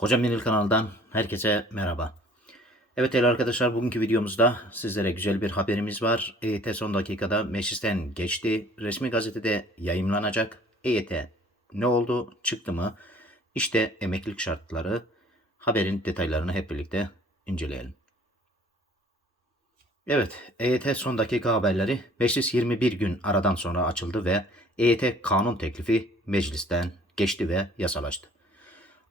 Hocam Yenil kanalından herkese merhaba. Evet değerli arkadaşlar bugünkü videomuzda sizlere güzel bir haberimiz var. EYT son dakikada meclisten geçti. Resmi gazetede yayımlanacak. EYT ne oldu? Çıktı mı? İşte emeklilik şartları. Haberin detaylarını hep birlikte inceleyelim. Evet, EYT son dakika haberleri. Meclis 21 gün aradan sonra açıldı ve EYT kanun teklifi meclisten geçti ve yasalaştı.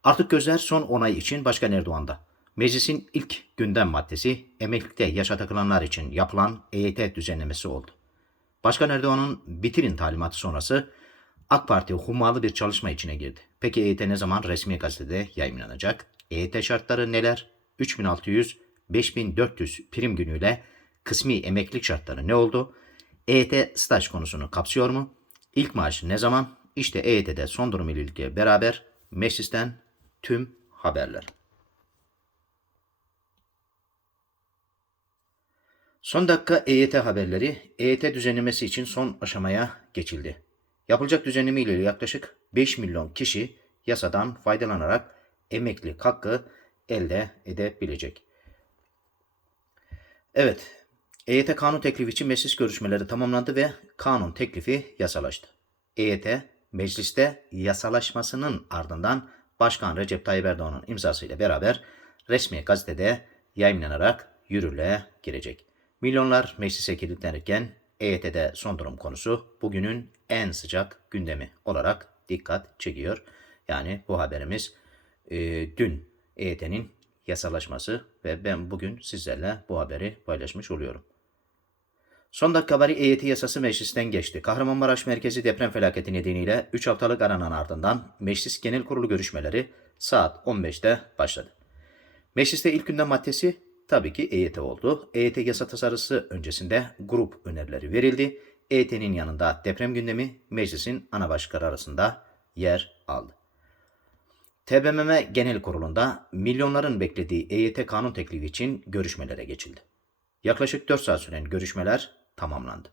Artık gözler son onay için Başkan Erdoğan'da. Meclisin ilk gündem maddesi emeklilikte yaşa takılanlar için yapılan EYT düzenlemesi oldu. Başkan Erdoğan'ın bitirin talimatı sonrası AK Parti hummalı bir çalışma içine girdi. Peki EYT ne zaman resmi gazetede yayınlanacak? EYT şartları neler? 3600, 5400 prim günüyle kısmi emeklilik şartları ne oldu? EYT staj konusunu kapsıyor mu? İlk maaş ne zaman? İşte EYT'de son durum ile beraber meclisten tüm haberler. Son dakika EYT haberleri. EYT düzenlemesi için son aşamaya geçildi. Yapılacak düzenleme yaklaşık 5 milyon kişi yasadan faydalanarak emeklilik hakkı elde edebilecek. Evet, EYT kanun teklifi için meclis görüşmeleri tamamlandı ve kanun teklifi yasalaştı. EYT mecliste yasalaşmasının ardından Başkan Recep Tayyip Erdoğan'ın imzasıyla beraber resmi gazetede yayınlanarak yürürlüğe girecek. Milyonlar meclise kilitlenirken EYT'de son durum konusu bugünün en sıcak gündemi olarak dikkat çekiyor. Yani bu haberimiz e, dün EYT'nin yasalaşması ve ben bugün sizlerle bu haberi paylaşmış oluyorum. Son dakika haberi EYT yasası meclisten geçti. Kahramanmaraş merkezi deprem felaketi nedeniyle 3 haftalık aranan ardından Meclis Genel Kurulu görüşmeleri saat 15'te başladı. Mecliste ilk gündem maddesi tabii ki EYT oldu. EYT yasa tasarısı öncesinde grup önerileri verildi. EYT'nin yanında deprem gündemi meclisin ana başlıkları arasında yer aldı. TBMM Genel Kurulu'nda milyonların beklediği EYT kanun teklifi için görüşmelere geçildi. Yaklaşık 4 saat süren görüşmeler tamamlandı.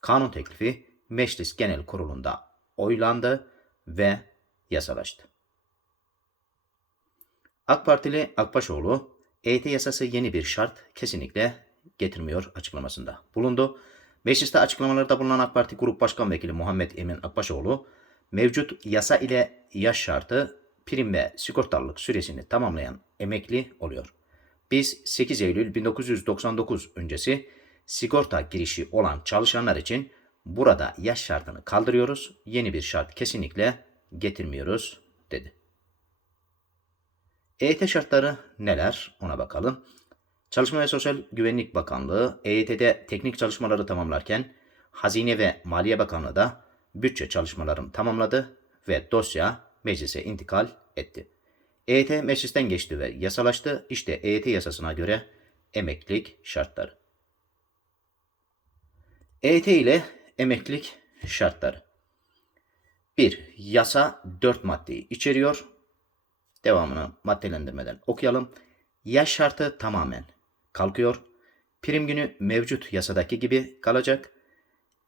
Kanun teklifi Meclis Genel Kurulu'nda oylandı ve yasalaştı. AK Partili Akbaşoğlu, EYT yasası yeni bir şart kesinlikle getirmiyor açıklamasında bulundu. Mecliste açıklamalarda bulunan AK Parti Grup Başkan Vekili Muhammed Emin Akbaşoğlu, mevcut yasa ile yaş şartı prim ve sigortalılık süresini tamamlayan emekli oluyor. Biz 8 Eylül 1999 öncesi sigorta girişi olan çalışanlar için burada yaş şartını kaldırıyoruz. Yeni bir şart kesinlikle getirmiyoruz dedi. EYT şartları neler ona bakalım. Çalışma ve Sosyal Güvenlik Bakanlığı EYT'de teknik çalışmaları tamamlarken Hazine ve Maliye Bakanlığı da bütçe çalışmalarını tamamladı ve dosya meclise intikal etti. EYT meclisten geçti ve yasalaştı. İşte EYT yasasına göre emeklilik şartları. EYT ile emeklilik şartları. 1. Yasa 4 maddeyi içeriyor. Devamını maddelendirmeden okuyalım. Yaş şartı tamamen kalkıyor. Prim günü mevcut yasadaki gibi kalacak.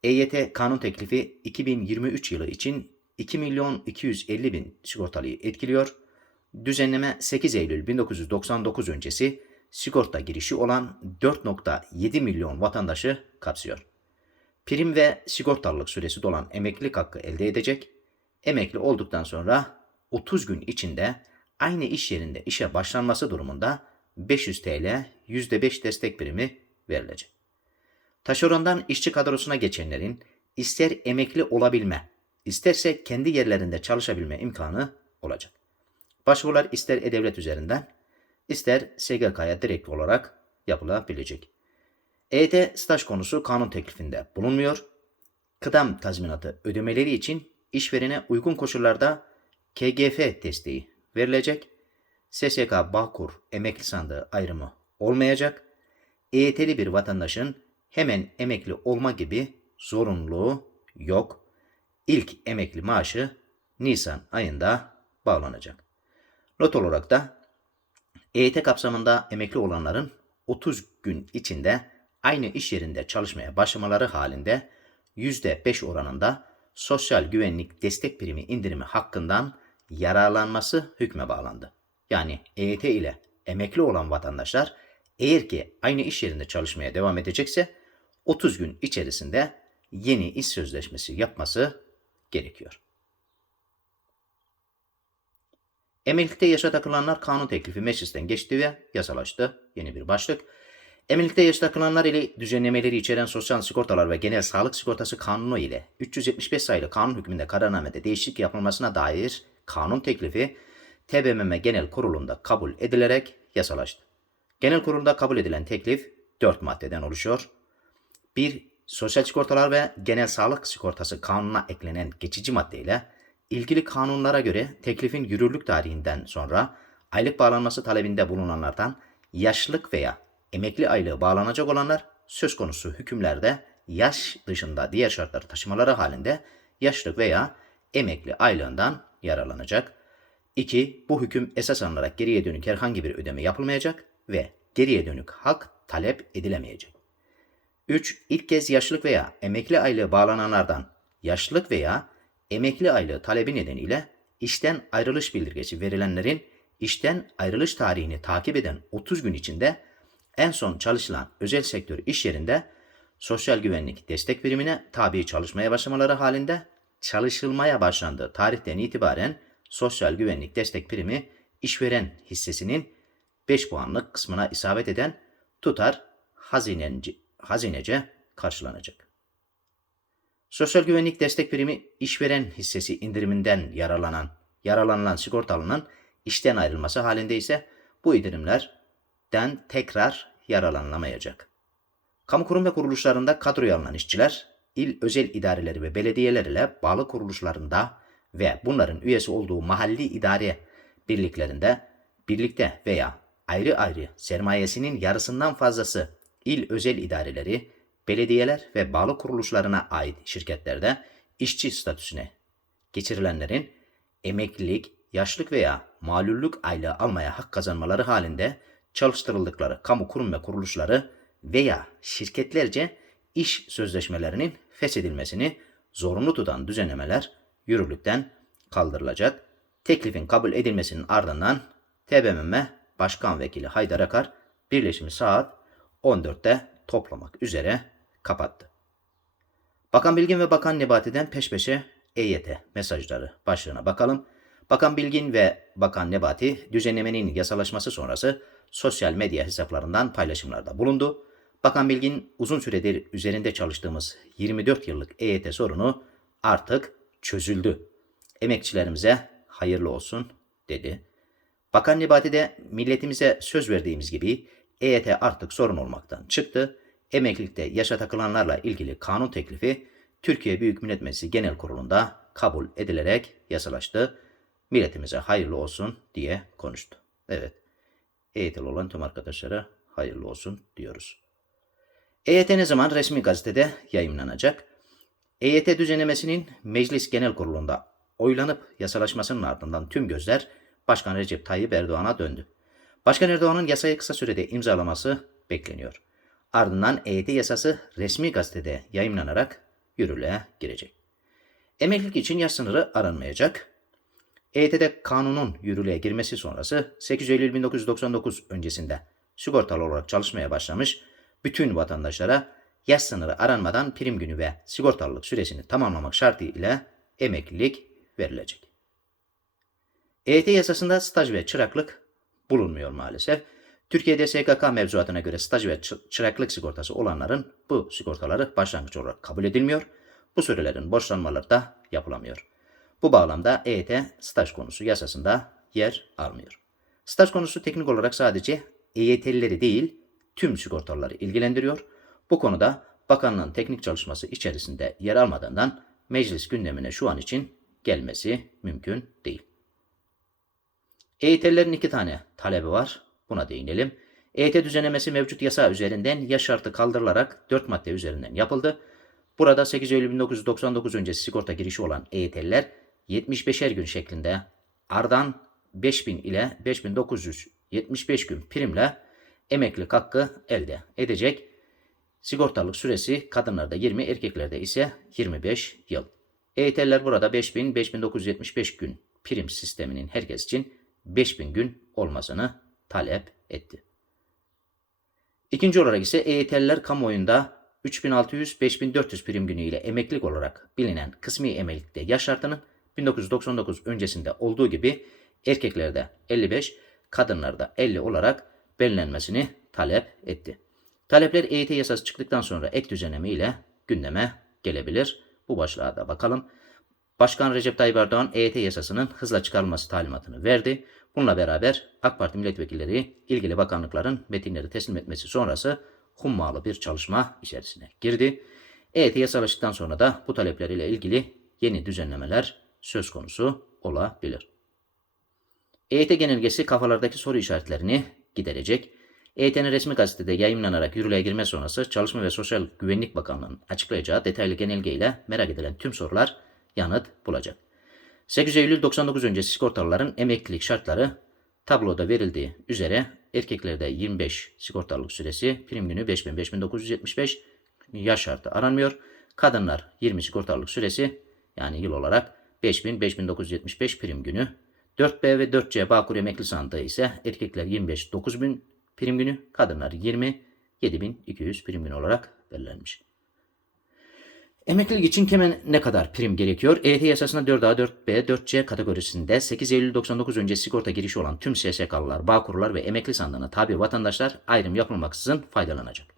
EYT kanun teklifi 2023 yılı için 2 milyon 250 bin sigortalıyı etkiliyor. Düzenleme 8 Eylül 1999 öncesi sigorta girişi olan 4.7 milyon vatandaşı kapsıyor. Prim ve sigortalılık süresi dolan emeklilik hakkı elde edecek. Emekli olduktan sonra 30 gün içinde aynı iş yerinde işe başlanması durumunda 500 TL %5 destek primi verilecek. Taşerondan işçi kadrosuna geçenlerin ister emekli olabilme, isterse kendi yerlerinde çalışabilme imkanı olacak. Başvurular ister E-Devlet üzerinden, ister SGK'ya direkt olarak yapılabilecek. EYT staj konusu kanun teklifinde bulunmuyor. Kıdem tazminatı ödemeleri için işverene uygun koşullarda KGF desteği verilecek. SSK Bağkur emekli sandığı ayrımı olmayacak. EYT'li bir vatandaşın hemen emekli olma gibi zorunluluğu yok. İlk emekli maaşı Nisan ayında bağlanacak. Not olarak da EYT kapsamında emekli olanların 30 gün içinde aynı iş yerinde çalışmaya başlamaları halinde %5 oranında sosyal güvenlik destek primi indirimi hakkından yararlanması hükme bağlandı. yani EYT ile emekli olan vatandaşlar eğer ki aynı iş yerinde çalışmaya devam edecekse 30 gün içerisinde yeni iş sözleşmesi yapması gerekiyor. Emeklilikte yaşa takılanlar kanun teklifi meclisten geçti ve yasalaştı. Yeni bir başlık. Emeklilikte yaşa takılanlar ile düzenlemeleri içeren sosyal sigortalar ve genel sağlık sigortası kanunu ile 375 sayılı kanun hükmünde kararnamede değişiklik yapılmasına dair kanun teklifi TBMM Genel Kurulu'nda kabul edilerek yasalaştı. Genel kurulda kabul edilen teklif 4 maddeden oluşuyor. 1. Sosyal sigortalar ve genel sağlık sigortası kanununa eklenen geçici maddeyle ilgili kanunlara göre teklifin yürürlük tarihinden sonra aylık bağlanması talebinde bulunanlardan yaşlılık veya emekli aylığı bağlanacak olanlar söz konusu hükümlerde yaş dışında diğer şartları taşımaları halinde yaşlılık veya emekli aylığından yararlanacak. 2. Bu hüküm esas alınarak geriye dönük herhangi bir ödeme yapılmayacak ve geriye dönük hak talep edilemeyecek. 3. İlk kez yaşlılık veya emekli aylığı bağlananlardan yaşlılık veya emekli aylığı talebi nedeniyle işten ayrılış bildirgesi verilenlerin işten ayrılış tarihini takip eden 30 gün içinde en son çalışılan özel sektör iş yerinde sosyal güvenlik destek birimine tabi çalışmaya başlamaları halinde çalışılmaya başlandığı tarihten itibaren sosyal güvenlik destek primi işveren hissesinin 5 puanlık kısmına isabet eden tutar hazineci, hazinece karşılanacak. Sosyal güvenlik destek primi işveren hissesi indiriminden yararlanan, yararlanılan sigortalının işten ayrılması halinde ise bu indirimlerden tekrar yararlanılamayacak. Kamu kurum ve kuruluşlarında kadroya alınan işçiler, il özel idareleri ve belediyeler ile bağlı kuruluşlarında ve bunların üyesi olduğu mahalli idare birliklerinde birlikte veya ayrı ayrı sermayesinin yarısından fazlası il özel idareleri, belediyeler ve bağlı kuruluşlarına ait şirketlerde işçi statüsüne geçirilenlerin emeklilik, yaşlık veya malüllük aylığı almaya hak kazanmaları halinde çalıştırıldıkları kamu kurum ve kuruluşları veya şirketlerce iş sözleşmelerinin feshedilmesini zorunlu tutan düzenlemeler yürürlükten kaldırılacak. Teklifin kabul edilmesinin ardından TBMM Başkan Vekili Haydar Akar birleşimi saat 14'te toplamak üzere kapattı. Bakan Bilgin ve Bakan Nebati'den peş peşe EYT mesajları başlığına bakalım. Bakan Bilgin ve Bakan Nebati düzenlemenin yasalaşması sonrası sosyal medya hesaplarından paylaşımlarda bulundu. Bakan Bilgin uzun süredir üzerinde çalıştığımız 24 yıllık EYT sorunu artık çözüldü. Emekçilerimize hayırlı olsun dedi. Bakan Nebati de milletimize söz verdiğimiz gibi EYT artık sorun olmaktan çıktı. Emeklilikte yaşa takılanlarla ilgili kanun teklifi Türkiye Büyük Millet Meclisi Genel Kurulu'nda kabul edilerek yasalaştı. Milletimize hayırlı olsun diye konuştu. Evet. EYT'li olan tüm arkadaşlara hayırlı olsun diyoruz. EYT ne zaman resmi gazetede yayınlanacak? EYT düzenlemesinin Meclis Genel Kurulu'nda oylanıp yasalaşmasının ardından tüm gözler Başkan Recep Tayyip Erdoğan'a döndü. Başkan Erdoğan'ın yasayı kısa sürede imzalaması bekleniyor. Ardından EYT yasası resmi gazetede yayınlanarak yürürlüğe girecek. Emeklilik için yaş sınırı aranmayacak. EYT'de kanunun yürürlüğe girmesi sonrası 8 Eylül 1999 öncesinde sigortalı olarak çalışmaya başlamış bütün vatandaşlara yaş sınırı aranmadan prim günü ve sigortalılık süresini tamamlamak şartı ile emeklilik verilecek. EYT yasasında staj ve çıraklık bulunmuyor maalesef. Türkiye'de SGK mevzuatına göre staj ve çıraklık sigortası olanların bu sigortaları başlangıç olarak kabul edilmiyor. Bu sürelerin borçlanmaları da yapılamıyor. Bu bağlamda EYT staj konusu yasasında yer almıyor. Staj konusu teknik olarak sadece EYT'lileri değil tüm sigortalıları ilgilendiriyor. Bu konuda bakanlığın teknik çalışması içerisinde yer almadığından meclis gündemine şu an için gelmesi mümkün değil. EYT'lilerin iki tane talebi var. Buna değinelim. EYT düzenlemesi mevcut yasa üzerinden yaş şartı kaldırılarak 4 madde üzerinden yapıldı. Burada 8 Eylül 1999 öncesi sigorta girişi olan EYT'liler 75'er gün şeklinde ardan 5000 ile 5975 gün primle emeklilik hakkı elde edecek. Sigortalık süresi kadınlarda 20, erkeklerde ise 25 yıl. EYT'liler burada 5000-5975 gün prim sisteminin herkes için 5000 gün olmasını talep etti. İkinci olarak ise EYT'liler kamuoyunda 3600-5400 prim günü ile emeklilik olarak bilinen kısmi emeklilikte yaş şartının 1999 öncesinde olduğu gibi erkeklerde 55, kadınlarda 50 olarak belirlenmesini talep etti. Talepler EYT yasası çıktıktan sonra ek düzenleme ile gündeme gelebilir. Bu başlığa da bakalım. Başkan Recep Tayyip Erdoğan EYT yasasının hızla çıkarılması talimatını verdi. Bununla beraber AK Parti milletvekilleri ilgili bakanlıkların metinleri teslim etmesi sonrası hummalı bir çalışma içerisine girdi. EYT yasalaştıktan sonra da bu talepleriyle ilgili yeni düzenlemeler söz konusu olabilir. EYT genelgesi kafalardaki soru işaretlerini giderecek. EYT'nin resmi gazetede yayınlanarak yürürlüğe girme sonrası Çalışma ve Sosyal Güvenlik Bakanlığı'nın açıklayacağı detaylı genelge ile merak edilen tüm sorular yanıt bulacak. 8 Eylül 99 öncesi sigortalıların emeklilik şartları tabloda verildiği üzere erkeklerde 25 sigortalılık süresi, prim günü 5000-5975 yaş şartı aranmıyor. Kadınlar 20 sigortalılık süresi yani yıl olarak 5000-5975 prim günü. 4B ve 4C Bağkur emekli sandığı ise erkekler 25 9000 prim günü, kadınlar 20 7200 prim günü olarak belirlenmiş. Emeklilik için kime ne kadar prim gerekiyor? EYT yasasında 4A, 4B, 4C kategorisinde 8 Eylül 99 öncesi sigorta girişi olan tüm SSK'lılar, Bağkurlar ve emekli sandığına tabi vatandaşlar ayrım yapılmaksızın faydalanacak.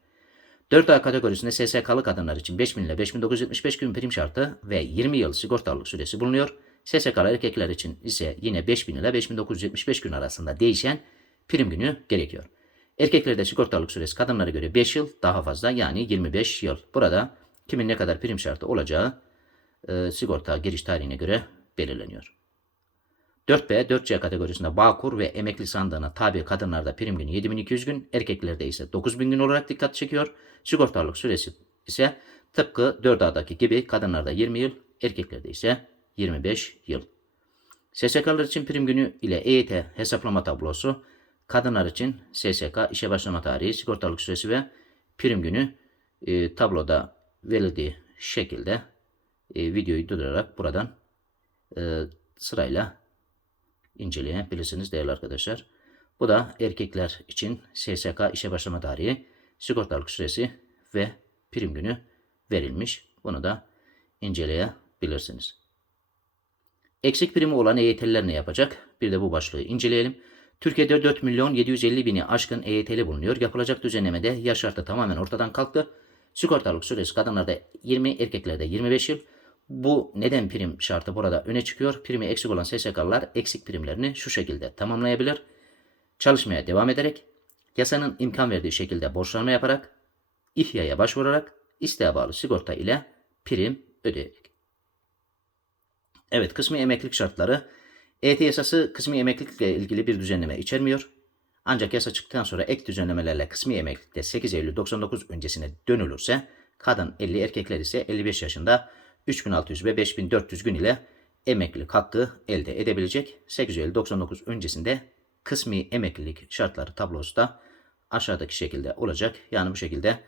4A kategorisinde SSK'lı kadınlar için 5000 ile 5975 gün prim şartı ve 20 yıl sigortalılık süresi bulunuyor. SSK'lı erkekler için ise yine 5000 ile 5975 gün arasında değişen prim günü gerekiyor. Erkeklerde sigortalılık süresi kadınlara göre 5 yıl daha fazla yani 25 yıl. Burada kimin ne kadar prim şartı olacağı e, sigorta giriş tarihine göre belirleniyor. 4B, 4C kategorisinde Bağkur ve emekli sandığına tabi kadınlarda prim günü 7200 gün, erkeklerde ise 9000 gün olarak dikkat çekiyor. Sigortalılık süresi ise tıpkı 4A'daki gibi kadınlarda 20 yıl, erkeklerde ise 25 yıl. SSK'lar için prim günü ile EYT hesaplama tablosu, kadınlar için SSK işe başlama tarihi, sigortalık süresi ve prim günü e, tabloda verildiği şekilde e, videoyu durdurarak buradan e, sırayla inceleyebilirsiniz değerli arkadaşlar. Bu da erkekler için SSK işe başlama tarihi, sigortalık süresi ve prim günü verilmiş. Bunu da inceleyebilirsiniz. Eksik primi olan EYT'liler ne yapacak? Bir de bu başlığı inceleyelim. Türkiye'de 4 milyon 750 bini aşkın EYT'li bulunuyor. Yapılacak düzenlemede yaş şartı tamamen ortadan kalktı. Sigortalık süresi kadınlarda 20, erkeklerde 25 yıl. Bu neden prim şartı burada öne çıkıyor? Primi eksik olan SSK'lılar eksik primlerini şu şekilde tamamlayabilir. Çalışmaya devam ederek, yasanın imkan verdiği şekilde borçlanma yaparak, İHYA'ya başvurarak, isteğe bağlı sigorta ile prim ödeyerek. Evet, kısmi emeklilik şartları. EYT yasası kısmi emeklilikle ilgili bir düzenleme içermiyor. Ancak yasa çıktıktan sonra ek düzenlemelerle kısmi emeklilikte 8 Eylül 99 öncesine dönülürse kadın 50 erkekler ise 55 yaşında 3600 ve 5400 gün ile emeklilik hakkı elde edebilecek. 8 Eylül 99 öncesinde kısmi emeklilik şartları tablosu da aşağıdaki şekilde olacak. Yani bu şekilde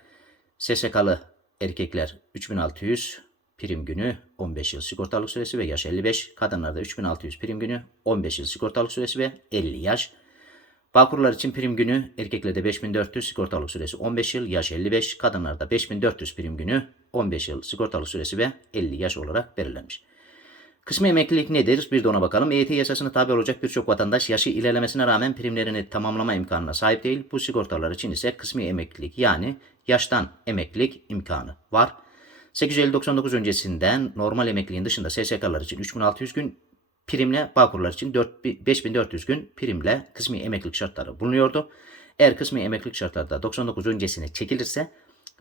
SSK'lı erkekler 3600 prim günü 15 yıl sigortalık süresi ve yaş 55. Kadınlarda 3600 prim günü 15 yıl sigortalık süresi ve 50 yaş. Bağkurlar için prim günü erkeklerde 5400 sigortalık süresi 15 yıl, yaş 55. Kadınlarda 5400 prim günü 15 yıl sigortalık süresi ve 50 yaş olarak belirlenmiş. Kısmi emeklilik nedir? Bir de ona bakalım. EYT yasasına tabi olacak birçok vatandaş yaşı ilerlemesine rağmen primlerini tamamlama imkanına sahip değil. Bu sigortalar için ise kısmi emeklilik yani yaştan emeklilik imkanı var. 859 öncesinden normal emekliliğin dışında SSK'lar için 3600 gün, primle Bağkurlar için 4, 5400 gün primle kısmi emeklilik şartları bulunuyordu. Eğer kısmi emeklilik şartları da 99 öncesine çekilirse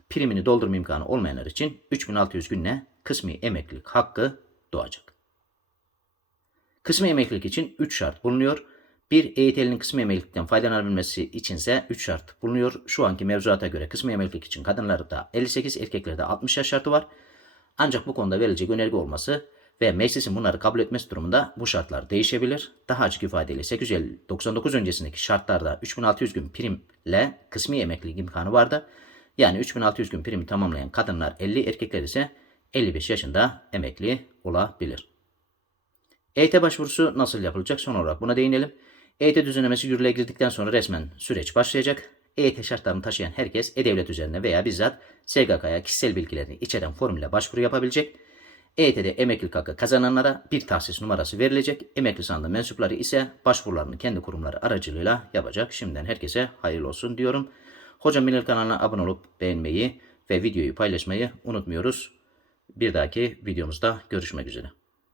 primini doldurma imkanı olmayanlar için 3600 günle kısmi emeklilik hakkı doğacak. Kısmi emeklilik için 3 şart bulunuyor. Bir EYT'linin kısmi emeklilikten faydalanabilmesi içinse 3 şart bulunuyor. Şu anki mevzuata göre kısmi emeklilik için kadınlarda 58, erkeklerde 60 yaş şartı var. Ancak bu konuda verilecek önerge olması ve meclisin bunları kabul etmesi durumunda bu şartlar değişebilir. Daha açık ifadeyle 899 öncesindeki şartlarda 3600 gün primle kısmi emeklilik imkanı vardı. Yani 3600 gün primi tamamlayan kadınlar 50, erkekler ise 55 yaşında emekli olabilir. EYT başvurusu nasıl yapılacak? Son olarak buna değinelim. EYT düzenlemesi yürürlüğe girdikten sonra resmen süreç başlayacak. EYT şartlarını taşıyan herkes E-Devlet üzerine veya bizzat SGK'ya kişisel bilgilerini içeren formüle başvuru yapabilecek. EYT'de emeklilik hakkı kazananlara bir tahsis numarası verilecek. Emekli sandığı mensupları ise başvurularını kendi kurumları aracılığıyla yapacak. Şimdiden herkese hayırlı olsun diyorum. Hocam Miller kanalına abone olup beğenmeyi ve videoyu paylaşmayı unutmuyoruz. Bir dahaki videomuzda görüşmek üzere.